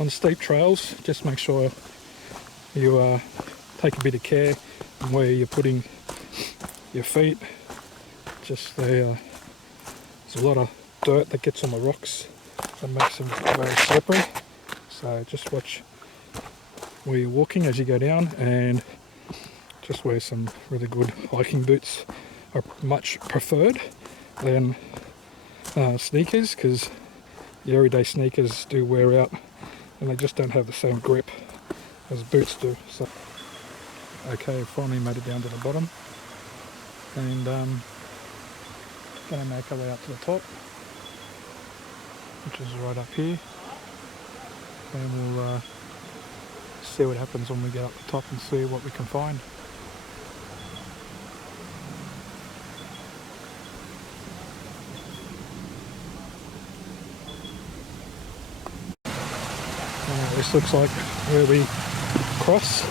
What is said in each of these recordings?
on steep trails, just make sure you take a bit of care in where you're putting your feet. Just there's a lot of dirt that gets on the rocks that makes them very slippery. So just watch where you're walking as you go down, and just wear some really good hiking boots are much preferred than sneakers, because the everyday sneakers do wear out and they just don't have the same grip as boots do. So, okay, finally made it down to the bottom, and gonna make our way up to the top, which is right up here, and we'll see what happens when we get up the top and see what we can find. This looks like where we cross.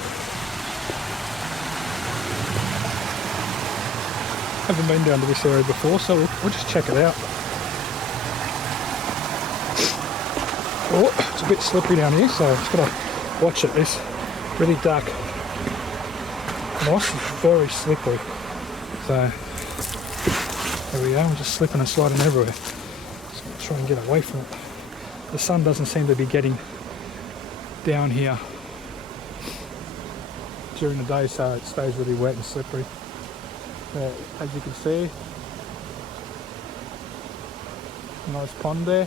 Haven't been down to this area before, so we'll just check it out. Oh, it's a bit slippery down here, so just gotta watch it. It's really dark moss, very slippery. So there we go. I'm just slipping and sliding everywhere. So I'll try and get away from it. The sun doesn't seem to be getting down here during the day, so it stays really wet and slippery. As you can see, nice pond there.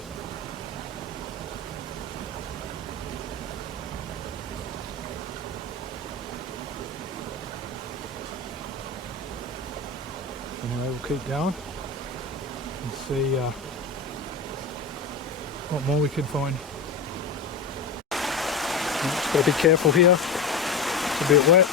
Anyway, we'll keep going and see what more we can find. Just got to be careful here, it's a bit wet.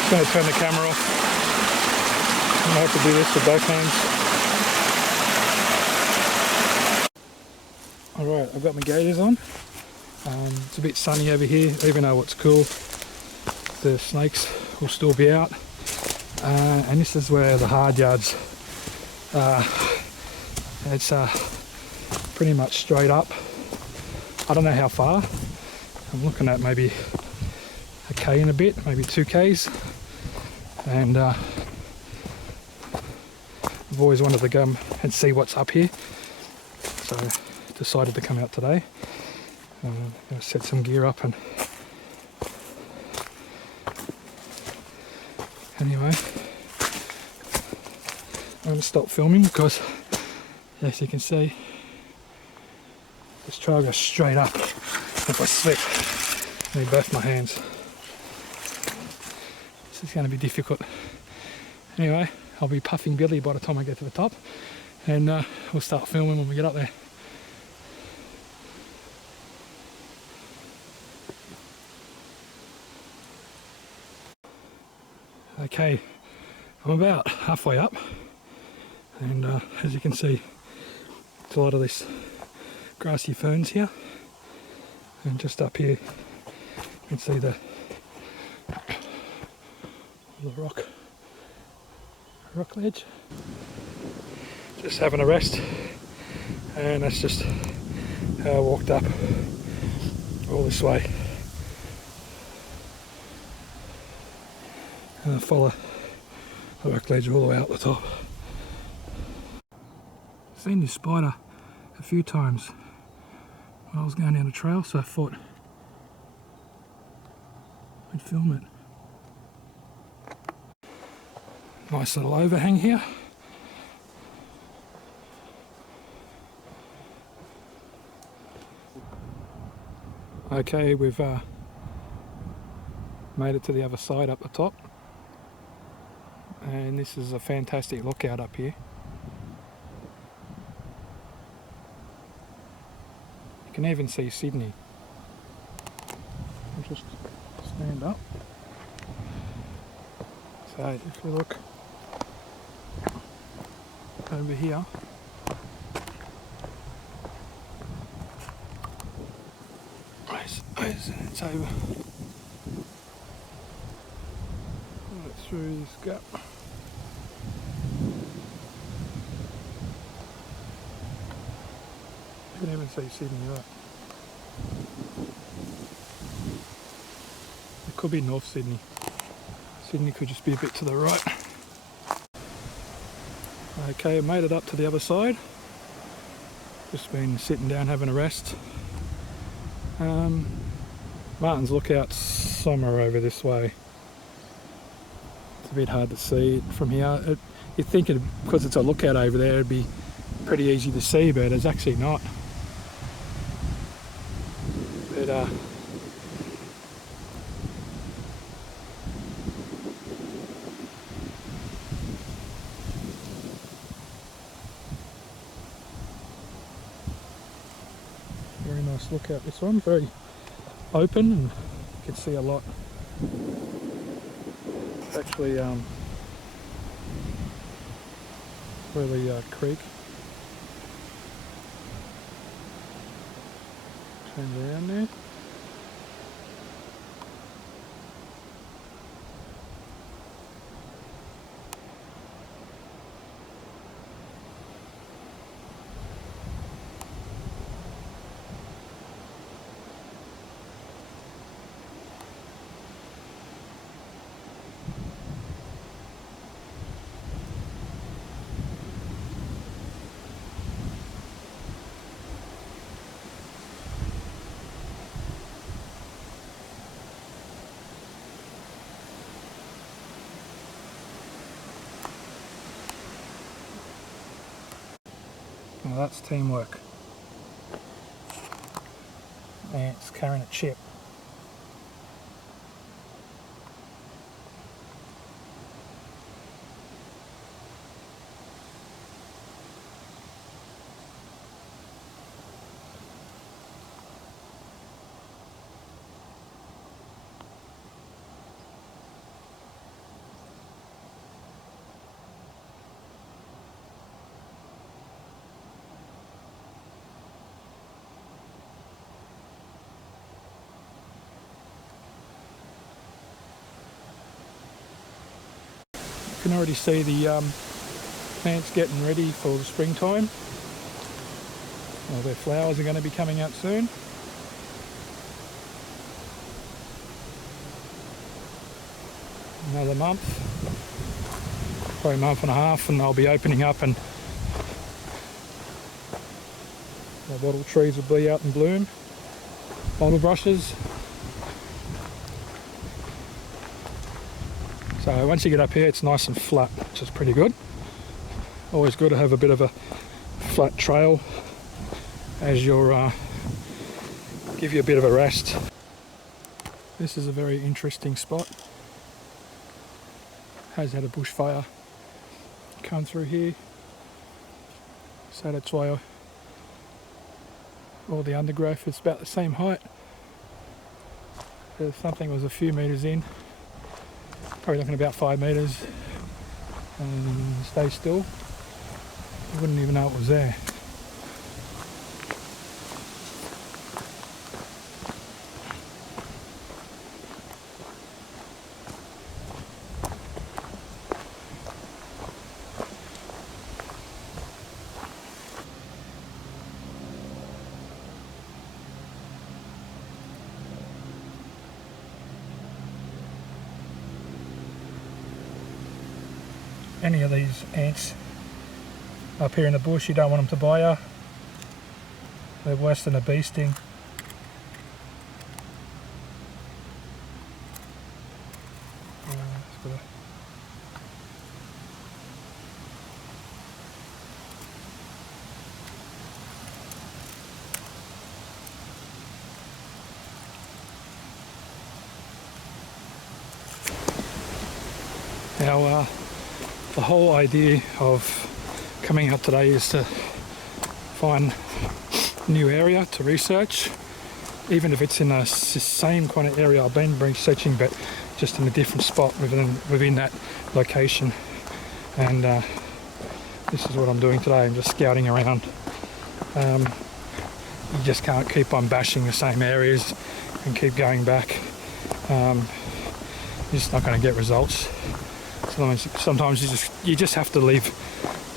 Just going to turn the camera off. I have to do this with both hands. Alright, I've got my gaiters on. It's a bit sunny over here, even though it's cool, the snakes will still be out. And this is where the hard yards are. It's pretty much straight up. I don't know how far. I'm looking at maybe a K and a bit, maybe 2 Ks. And I've always wanted to come and see what's up here, so decided to come out today. I'm going to set some gear up, and anyway, I'm going to stop filming because, as you can see, this trail goes straight up. If I slip, I need both my hands. This is going to be difficult. Anyway, I'll be puffing Billy by the time I get to the top, and we'll start filming when we get up there. Okay, I'm about halfway up, and as you can see, there's a lot of this grassy ferns here, and just up here you can see the rock ledge. Just having a rest, and that's just how I walked up all this way. And I follow the rock ledge all the way out the top. I've seen this spider a few times when I was going down the trail, so I thought I'd film it. Nice little overhang here. Okay, we've made it to the other side up the top, and this is a fantastic lookout up here. You can even see Sydney. I'll just stand up. So if you look over here, cave right through this gap. You can even see Sydney there. It could be North Sydney. Sydney could just be a bit to the right. Okay, I made it up to the other side. Just been sitting down having a rest. Martin's Lookout's somewhere over this way. It's a bit hard to see it from here. You'd think because it's a lookout over there it'd be pretty easy to see, but it's actually not. But very nice lookout this one, very open and you can see a lot. It's actually really creek. Turn around there. Now that's teamwork. Ants carrying a chip. You can already see the plants getting ready for the springtime. Well, their flowers are going to be coming out soon. Another month, probably a month and a half, and they'll be opening up and the wattle trees will be out in bloom. Bottle brushes. So once you get up here it's nice and flat, which is pretty good. Always good to have a bit of a flat trail as you're give you a bit of a rest. This is a very interesting spot. Has had a bushfire come through here, so that's why all the undergrowth is about the same height. If something was a few metres in, probably looking about 5 metres, and stay still, you wouldn't even know it was there. Any of these ants up here in the bush, you don't want them to bite you. They're worse than a bee sting. Now, the whole idea of coming out today is to find a new area to research, even if it's in the same kind of area I've been researching, but just in a different spot within that location. And this is what I'm doing today. I'm just scouting around. you just can't keep on bashing the same areas and keep going back. You're just not going to get results. Sometimes you just have to leave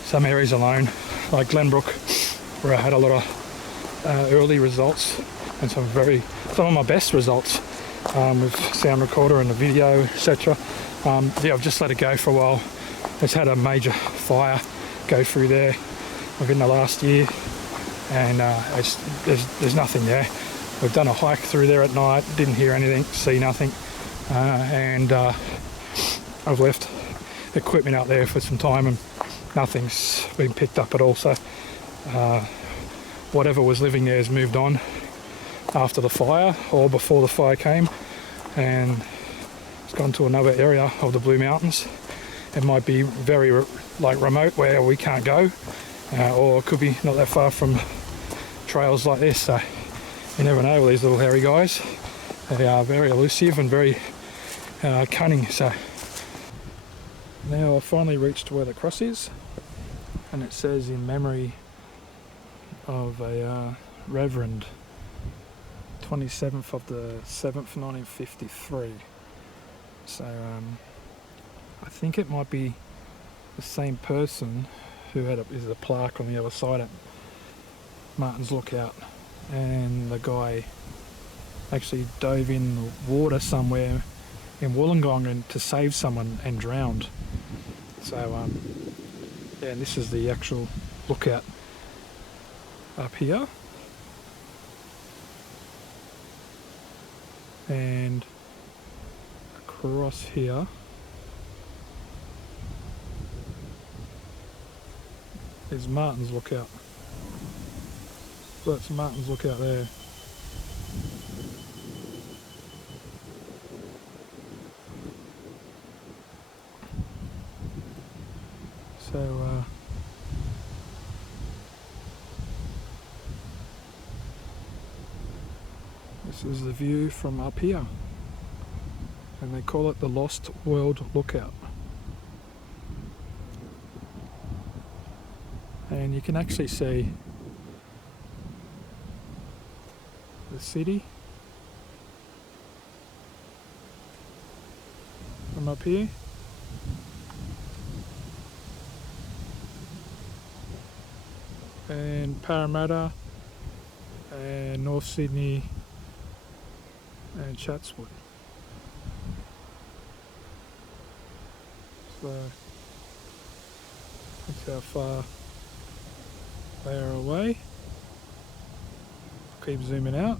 some areas alone, like Glenbrook, where I had a lot of early results and some of my best results with sound recorder and the video, etc. Yeah, I've just let it go for a while. It's had a major fire go through there within the last year, and there's nothing there. We've done a hike through there at night, didn't hear anything, see nothing, and I've left equipment out there for some time and nothing's been picked up at all. So whatever was living there has moved on after the fire or before the fire came, and it's gone to another area of the Blue Mountains. It might be very remote where we can't go, or it could be not that far from trails like this. So you never know with these little hairy guys. They are very elusive and very cunning. So now I've finally reached where the cross is, and it says in memory of a Reverend, 27th of the 7th 1953. So I think it might be the same person who is a plaque on the other side at Martin's Lookout, and the guy actually dove in the water somewhere in Wollongong to save someone and drowned. So yeah, and this is the actual lookout up here, and across here is Martin's Lookout. So that's Martin's Lookout there. So this is the view from up here, and they call it the Lost World Lookout. And you can actually see the city from up here. And Parramatta and North Sydney and Chatswood. So that's how far they are away. Keep zooming out.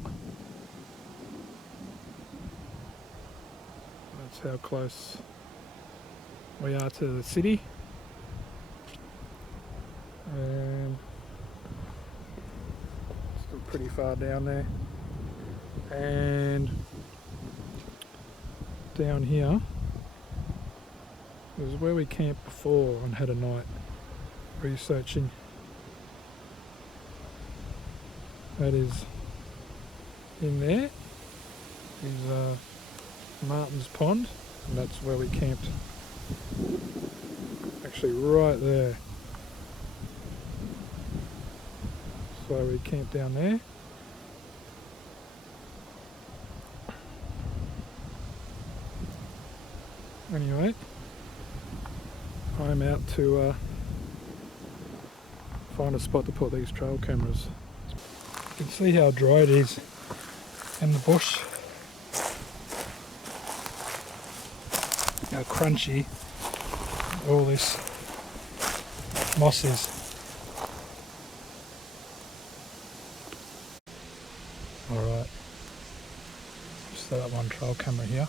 That's how close we are to the city. And still pretty far down there. And down here is where we camped before and had a night researching. That is in there is Martin's Pond, and that's where we camped. Actually right there. So we camped down there. Anyway, I'm out to find a spot to put these trail cameras. You can see how dry it is in the bush, how crunchy all this moss is. Alright, set up one trail camera here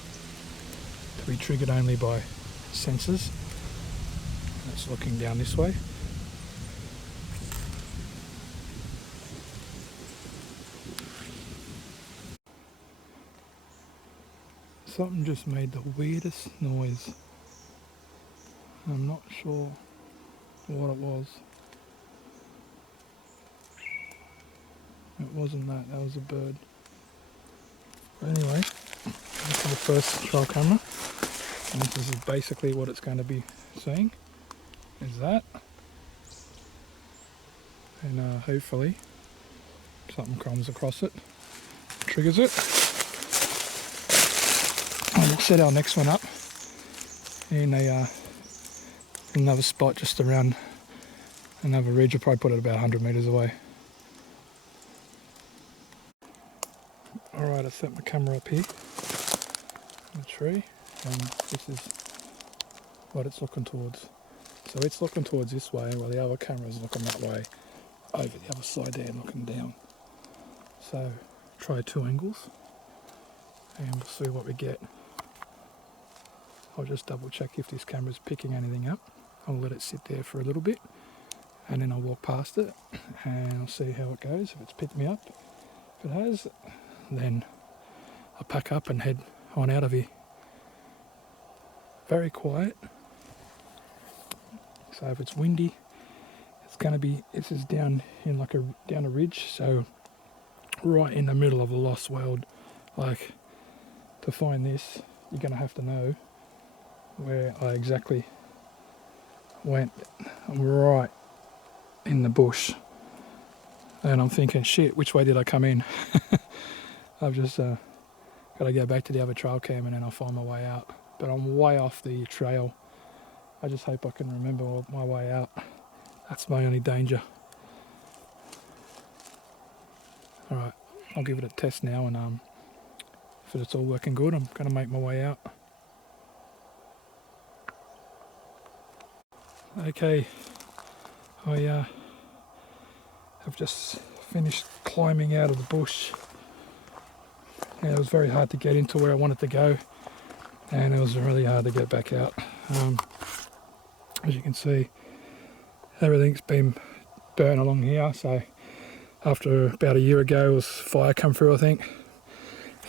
to be triggered only by sensors. It's looking down this way. Something just made the weirdest noise. I'm not sure what it was. It wasn't that, that was a bird. But anyway, this is the first trail camera, and this is basically what it's going to be seeing, is that. And hopefully something comes across it, triggers it. And we'll set our next one up in another spot just around another ridge. We'll probably put it about 100 metres away. Alright, I set my camera up here in the tree, and this is what it's looking towards. So it's looking towards this way, while the other camera is looking that way, over the other side there, looking down. So try 2 angles, and we'll see what we get. I'll just double check if this camera's picking anything up. I'll let it sit there for a little bit, and then I'll walk past it, and I'll see how it goes. If it's picked me up, if it has, then I'll pack up and head on out of here. Very quiet. So if it's windy, it's going to be, this is down in like down a ridge, so right in the middle of a lost world. Like, to find this, you're going to have to know where I exactly went. I'm right in the bush, and I'm thinking, shit, which way did I come in? I've just got to go back to the other trail cam, and then I'll find my way out. But I'm way off the trail. I just hope I can remember my way out. That's my only danger. Alright, I'll give it a test now, and if it's all working good, I'm going to make my way out. Okay, I have just finished climbing out of the bush. Yeah, it was very hard to get into where I wanted to go, and it was really hard to get back out. As you can see, everything's been burnt along here. So after about a year ago, it was fire come through, I think,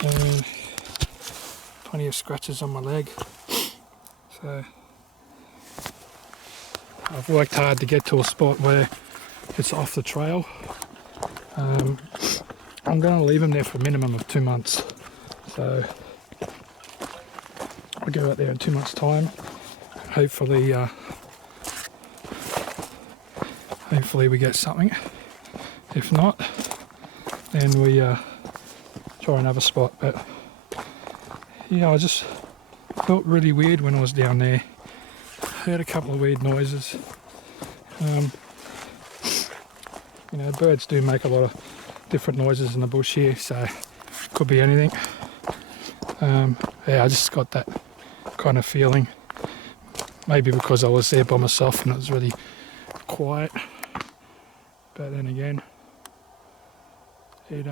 and plenty of scratches on my leg. So I've worked hard to get to a spot where it's off the trail. I'm going to leave them there for a minimum of 2 months. So I'll go out there in 2 months' time. Hopefully we get something. If not, then we try another spot. But yeah, I just felt really weird when I was down there. Heard a couple of weird noises. You know, birds do make a lot of different noises in the bush here, so could be anything. Yeah, I just got that kind of feeling. Maybe because I was there by myself and it was really quiet. But then again, it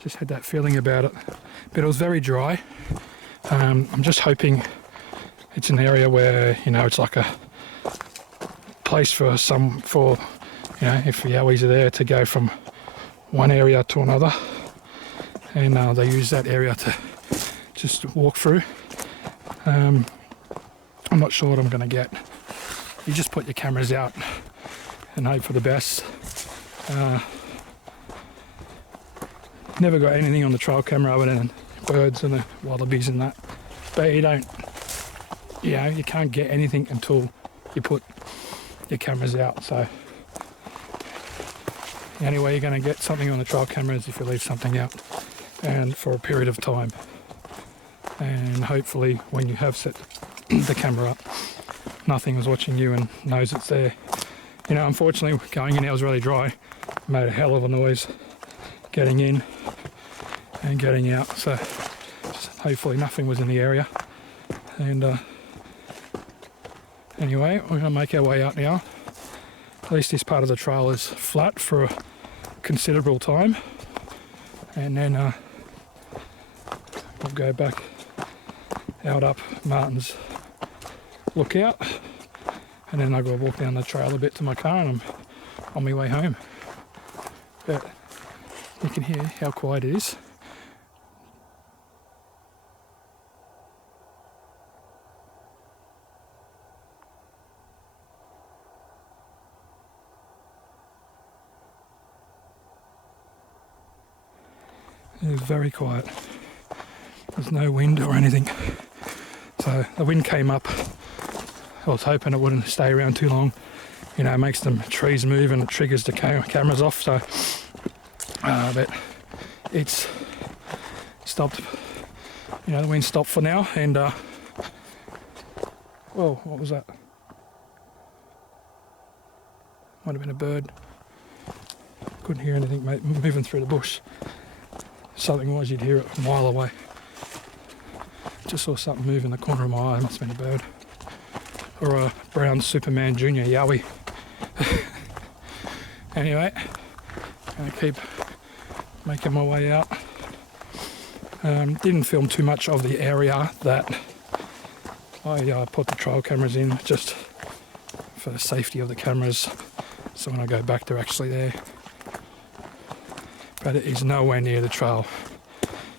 just had that feeling about it. But it was very dry. I'm just hoping it's an area where, you know, it's like a place for you know, if the Yowies are there, to go from one area to another, and they use that area to just walk through. I'm not sure what I'm going to get. You just put your cameras out and hope for the best. Never got anything on the trail camera other than birds and the wallabies and that, but you can't get anything until you put your cameras out. So the only way you're going to get something on the trail camera is if you leave something out, and for a period of time. And hopefully when you have set the camera up, nothing is watching you and knows it's there. You know, unfortunately going in there was really dry. Made a hell of a noise getting in and getting out, so hopefully nothing was in the area. And anyway, we're going to make our way out now. At least this part of the trail is flat for a considerable time, and then we'll go back out up Martin's Lookout, and then I'll go walk down the trail a bit to my car, and I'm on my way home. But you can hear how quiet it is. It is very quiet. There's no wind or anything. So the wind came up. I was hoping it wouldn't stay around too long. You know, it makes the trees move and it triggers the cameras off. So But it's stopped, you know, the wind stopped for now, and whoa, what was that? Might have been a bird. Couldn't hear anything moving through the bush. Something was, you'd hear it a mile away. Just saw something move in the corner of my eye. It must have been a bird. Or a brown Superman Junior Yowie. Anyway, gonna keep making my way out. Didn't film too much of the area that I put the trail cameras in, just for the safety of the cameras, so when I go back they're actually there. But it is nowhere near the trail.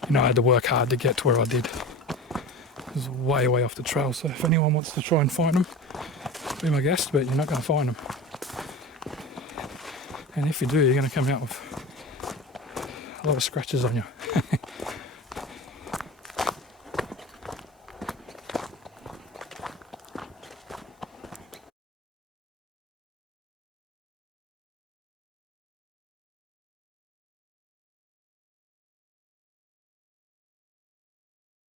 You know, I had to work hard to get to where I did. It was way off the trail, so if anyone wants to try and find them, be my guest, but you're not going to find them. And if you do, you're going to come out with a lot of scratches on you.